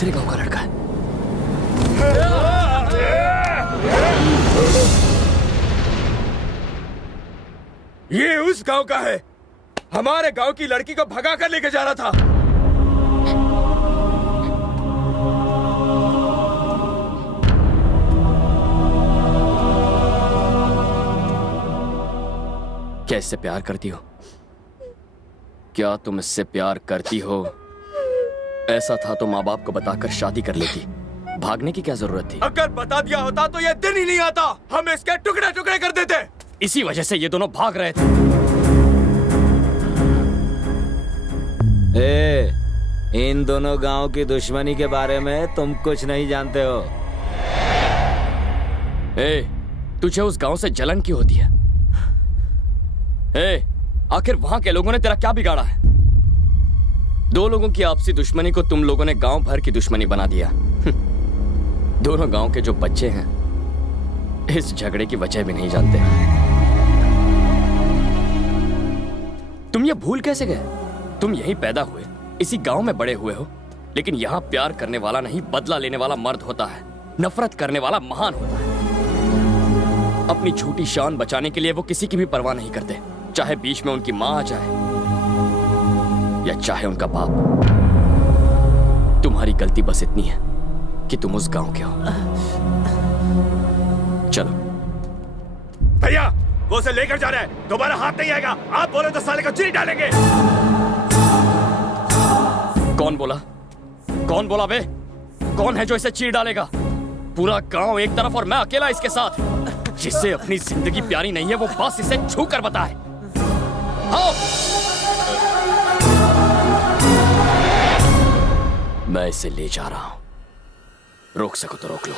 दूसरे गांव का लड़का है। ये उस गांव का है। हमारे गांव की लड़की को भगा कर लेके जा रहा था। क्या इससे प्यार करती हो? क्या तुम इससे प्यार करती हो? ऐसा था तो माँ बाप को बताकर शादी कर लेती। भागने की क्या जरूरत थी? अगर बता दिया होता तो ये दिन ही नहीं आता। हम इसके टुकड़े टुकड़े कर देते। इसी वजह से ये दोनों भाग रहे थे। इन दोनों गांव की दुश्मनी के बारे में तुम कुछ नहीं जानते हो। तुझे उस गांव से जलन क्यों होती है? आखिर वहां के लोगों ने तेरा क्या बिगाड़ा है? दो लोगों की आपसी दुश्मनी को तुम लोगों ने गांव भर की दुश्मनी बना दिया। दोनों गांव के जो बच्चे हैं इस झगड़े की वजह भी नहीं जानते। तुम ये भूल कैसे गए? तुम यहीं पैदा हुए, इसी गांव में बड़े हुए हो, लेकिन यहां प्यार करने वाला नहीं, बदला लेने वाला मर्द होता है। नफरत करने वाला महान होता है। अपनी झूठी शान बचाने के लिए वो किसी की भी परवाह नहीं करते, चाहे बीच में उनकी मां आ जाए या चाहे उनका बाप। तुम्हारी गलती बस इतनी है कि तुम उस गांव के हो। चलो। भैया, वो उसे लेकर जा रहा है। दोबारा हाथ नहीं आएगा। आप बोले तो साले को चीर डालेंगे। कौन बोला? कौन बोला बे? कौन है जो इसे चीर डालेगा? पूरा गांव एक तरफ और मैं अकेला इसके साथ। जिससे अपनी जिंदगी प्यारी नहीं है वो बस इसे छू कर बताए। आओ। मैं इसे ले जा रहा हूं। रोक सको तो रोक लो।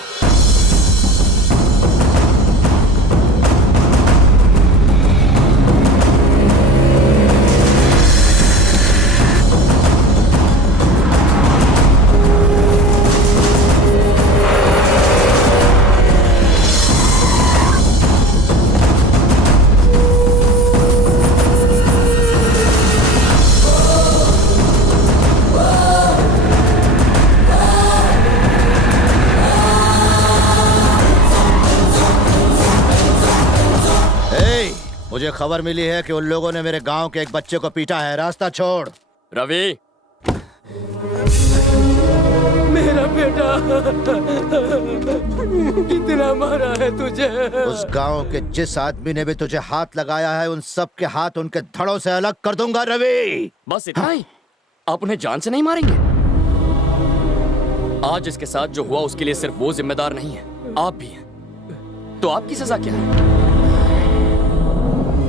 मुझे खबर मिली है कि उन लोगों ने मेरे गांव के एक बच्चे को पीटा है। रास्ता छोड़। रवि, मेरा बेटा कितना मारा है तुझे। उस गांव के जिस आदमी ने भी तुझे हाथ लगाया है उन सब के हाथ उनके धड़ों से अलग कर दूंगा रवि। बस इतना ही? आप उन्हें जान से नहीं मारेंगे? आज इसके साथ जो हुआ उसके लिए सिर्फ वो जिम्मेदार नहीं है, आप भी हैं। तो आपकी सजा क्या है?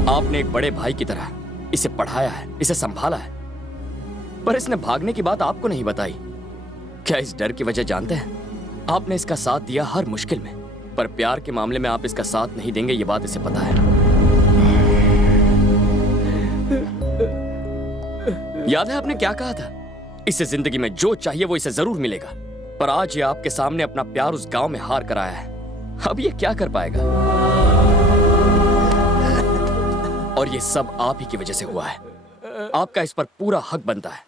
आपने एक बड़े भाई की तरह इसे पढ़ाया है, इसे संभाला है, पर इसने भागने की बात आपको नहीं बताई। क्या इस डर की वजह जानते हैं? आपने इसका साथ दिया हर मुश्किल में, पर प्यार के मामले में आप इसका साथ नहीं देंगे, ये बात इसे पता है। याद है आपने क्या कहा था? इसे जिंदगी में जो चाहिए वो इसे जरूर मिलेगा। पर आज ये आपके सामने अपना प्यार उस गांव में हार कर आया है। अब ये क्या कर पाएगा? और ये सब आप ही की वजह से हुआ है। आपका इस पर पूरा हक बनता है।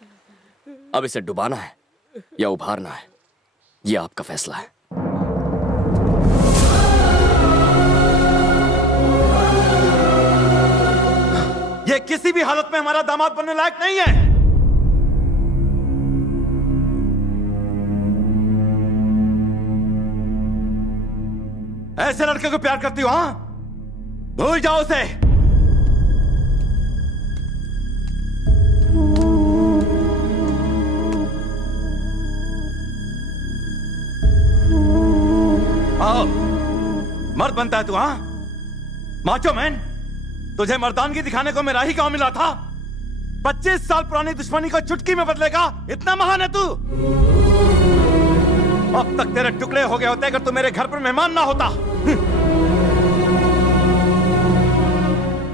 अब इसे डुबाना है या उभारना है, ये आपका फैसला है। ये किसी भी हालत में हमारा दामाद बनने लायक नहीं है। ऐसे लड़के को प्यार करती हो? हाँ, भूल जाओ उसे। आओ, मर्द बनता है तू? हाँ, माचो मैन। तुझे मर्दानगी दिखाने को मेरा ही गांव मिला था। 25 साल पुरानी दुश्मनी को चुटकी में बदलेगा, इतना महान है तू? अब तक तेरे टुकड़े हो गए होते अगर तू मेरे घर पर मेहमान ना होता।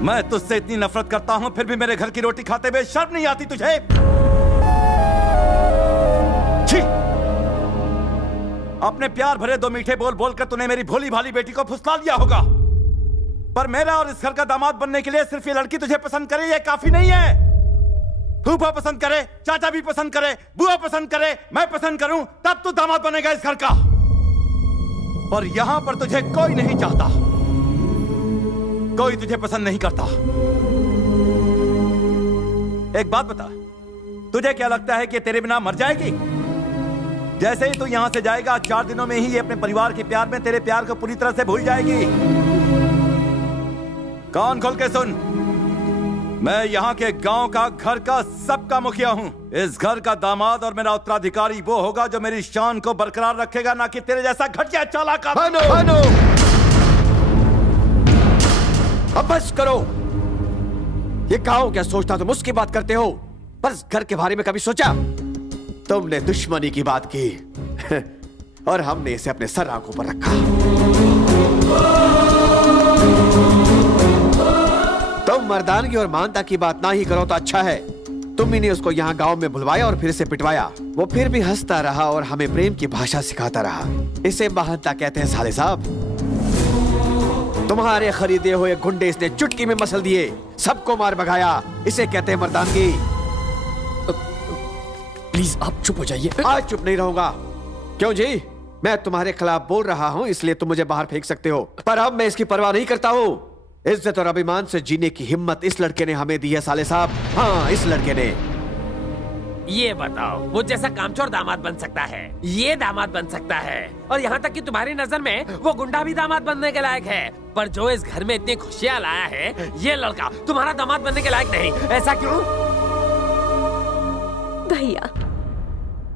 मैं तुझसे इतनी नफरत करता हूं, फिर भी मेरे घर की रोटी खाते हुए शर्म नहीं आती तुझे? छी! अपने प्यार भरे दो मीठे बोल बोलकर तूने मेरी भोली भाली बेटी को फुसला दिया होगा, पर मेरा और इस घर का दामाद बनने के लिए सिर्फ ये लड़की तुझे पसंद करे ये काफी नहीं है। फूफा पसंद करे, चाचा भी पसंद करे, बुआ पसंद करे, मैं पसंद करूं, तब तू दामाद बनेगा इस घर का। और यहां पर तुझे कोई नहीं चाहता, कोई तुझे पसंद नहीं करता। एक बात बता, तुझे क्या लगता है कि तेरे बिना मर जाएगी? जैसे ही तू यहां से जाएगा, 4 दिनों में ही ये अपने परिवार के प्यार में तेरे प्यार को पूरी तरह से भूल जाएगी। कान खोल के सुन, मैं यहाँ के गांव का, घर का, सबका मुखिया हूँ। इस घर का दामाद और मेरा उत्तराधिकारी वो होगा जो मेरी शान को बरकरार रखेगा, ना कि तेरे जैसा घटिया चालाक। भानु, अब बस करो। ये गांव क्या सोचता, तुम उसकी बात करते हो, पर इस घर के बारे में कभी सोचा? तुमने दुश्मनी की बात की और हमने इसे अपने सर आंखों पर रखा। तुम मर्दानगी और मानता की बात ना ही करो तो अच्छा है। तुम ही ने उसको यहाँ गांव में बुलवाया और फिर से पिटवाया। वो फिर भी हंसता रहा और हमें प्रेम की भाषा सिखाता रहा। इसे महानता कहते हैं साले साहब। तुम्हारे खरीदे हुए गुंडे इसने चुटकी में मसल दिए, सबको मार भगाया। इसे कहते हैं मर्दानगी। प्लीज आप चुप हो जाइए। आज चुप नहीं रहूंगा। क्यों जी? मैं तुम्हारे खिलाफ बोल रहा हूं, इसलिए तुम मुझे बाहर फेंक सकते हो, पर अब मैं इसकी परवाह नहीं करता हूं। इज्जत और अभिमान से जीने की हिम्मत इस लड़के ने हमें दी है साले साहब। हाँ, इस लड़के ने। ये बताओ, वो जैसा कामचोर दामाद बन सकता है, ये दामाद बन सकता है, और यहाँ तक कि तुम्हारी नजर में वो गुंडा भी दामाद बनने के लायक है। पर जो इस घर में इतनी खुशियाँ लाया है, ये लड़का तुम्हारा दामाद बनने के लायक नहीं। ऐसा क्यों? भैया,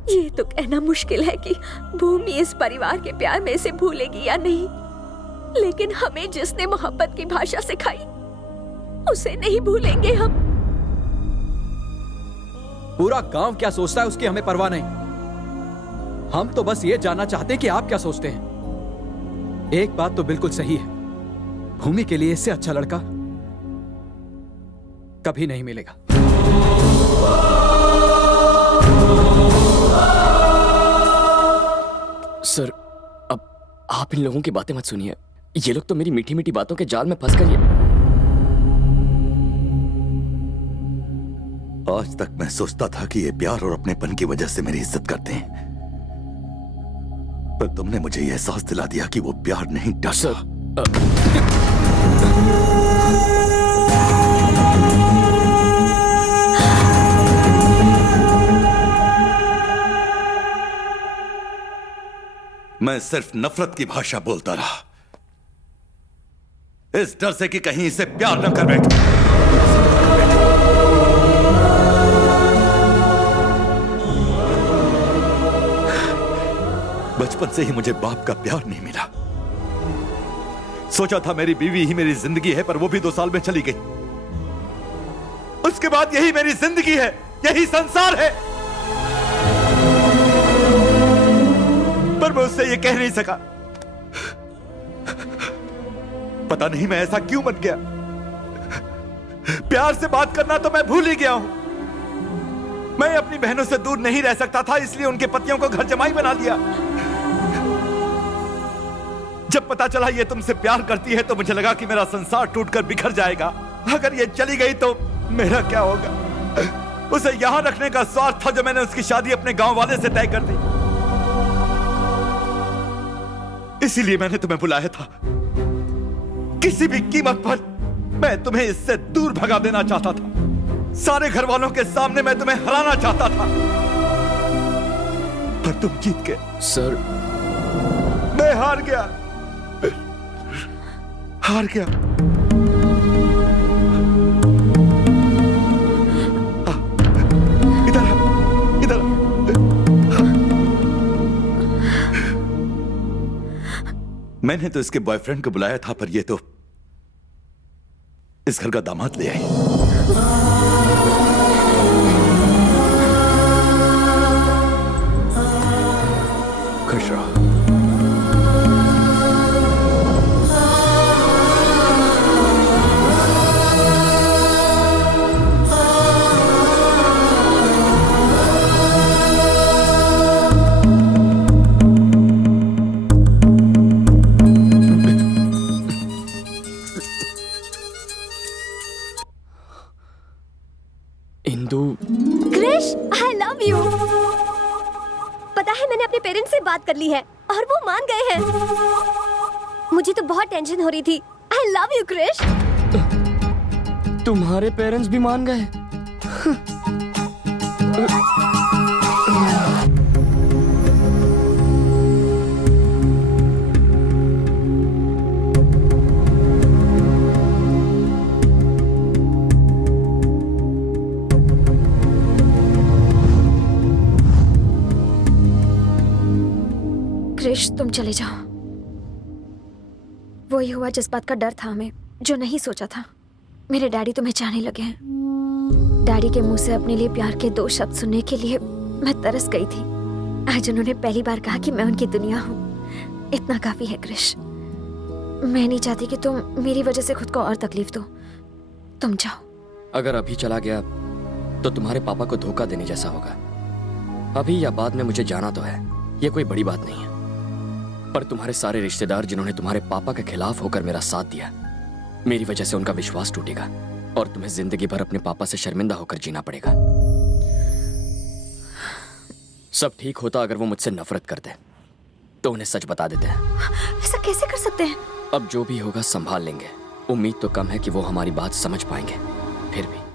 ये तो कहना मुश्किल है कि भूमि इस परिवार के प्यार में इसे भूलेगी या नहीं, लेकिन हमें जिसने मोहब्बत की भाषा सिखाई, उसे नहीं भूलेंगे हम। पूरा गांव क्या सोचता है उसकी हमें परवाह नहीं। हम तो बस ये जानना चाहते हैं कि आप क्या सोचते हैं। एक बात तो बिल्कुल सही है, भूमि के लिए इससे अच्छा लड़का कभी नहीं मिलेगा। सर, अब आप इन लोगों की बातें मत सुनिए। ये लोग तो मेरी मीठी मीठी बातों के जाल में फंस गए। आज तक मैं सोचता था कि ये प्यार और अपनेपन की वजह से मेरी इज्जत करते हैं, पर तुमने मुझे यह एहसास दिला दिया कि वो प्यार नहीं, डर। सर, मैं सिर्फ नफरत की भाषा बोलता रहा, इस डर से कि कहीं इसे प्यार न कर बैठूं। बचपन से ही मुझे बाप का प्यार नहीं मिला। सोचा था मेरी बीवी ही मेरी जिंदगी है, पर वो भी 2 साल में चली गई। उसके बाद यही मेरी जिंदगी है, यही संसार है, पर मैं उससे ये कह नहीं सका। पता नहीं मैं ऐसा क्यों बन गया। प्यार से बात करना तो मैं भूल ही गया हूं। मैं अपनी बहनों से दूर नहीं रह सकता था, इसलिए उनके पतियों को घर जमाई बना लिया। जब पता चला ये तुमसे प्यार करती है, तो मुझे लगा कि मेरा संसार टूटकर बिखर जाएगा। अगर ये चली गई तो मेरा क्या होगा? उसे यहां रखने का स्वार्थ था जो मैंने उसकी शादी अपने गांव वाले से तय कर दी। इसीलिए मैंने तुम्हें बुलाया था। किसी भी कीमत पर मैं तुम्हें इससे दूर भगा देना चाहता था। सारे घर वालों के सामने मैं तुम्हें हराना चाहता था, पर तुम जीत गए। सर, मैं हार गया, हार गया। इधर इधर। मैंने तो इसके बॉयफ्रेंड को बुलाया था, पर ये तो इस घर का दामाद ले आई। खुश रहो। Indu, Krish, I love you. पता है मैंने अपने पेरेंट्स से बात कर ली है और वो मान गए हैं। मुझे तो बहुत टेंशन हो रही थी। I love you Krish. तुम्हारे पेरेंट्स भी मान गए? क्रिश, तुम चले जाओ। वही हुआ जिस बात का डर था हमें, जो नहीं सोचा था। मेरे डैडी तुम्हें चाहने लगे हैं। डैडी के मुंह से अपने लिए प्यार के 2 शब्द सुनने के लिए मैं तरस गई थी। आज उन्होंने पहली बार कहा कि मैं उनकी दुनिया हूँ। इतना काफी है क्रिश। मैं नहीं चाहती कि तुम मेरी वजह से खुद को और तकलीफ दो। तुम जाओ। अगर अभी चला गया तो तुम्हारे पापा को धोखा देने जैसा होगा। अभी या बाद में मुझे जाना तो है, ये कोई बड़ी बात नहीं है। पर तुम्हारे सारे रिश्तेदार जिन्होंने तुम्हारे पापा के खिलाफ होकर मेरा साथ दिया, मेरी वजह से उनका विश्वास टूटेगा और तुम्हें जिंदगी भर अपने पापा से शर्मिंदा होकर जीना पड़ेगा। सब ठीक होता अगर वो मुझसे नफरत करते तो उन्हें सच बता देते हैं। ऐसा कैसे कर सकते हैं? अब जो भी होगा संभाल लेंगे। उम्मीद तो कम है कि वो हमारी बात समझ पाएंगे, फिर भी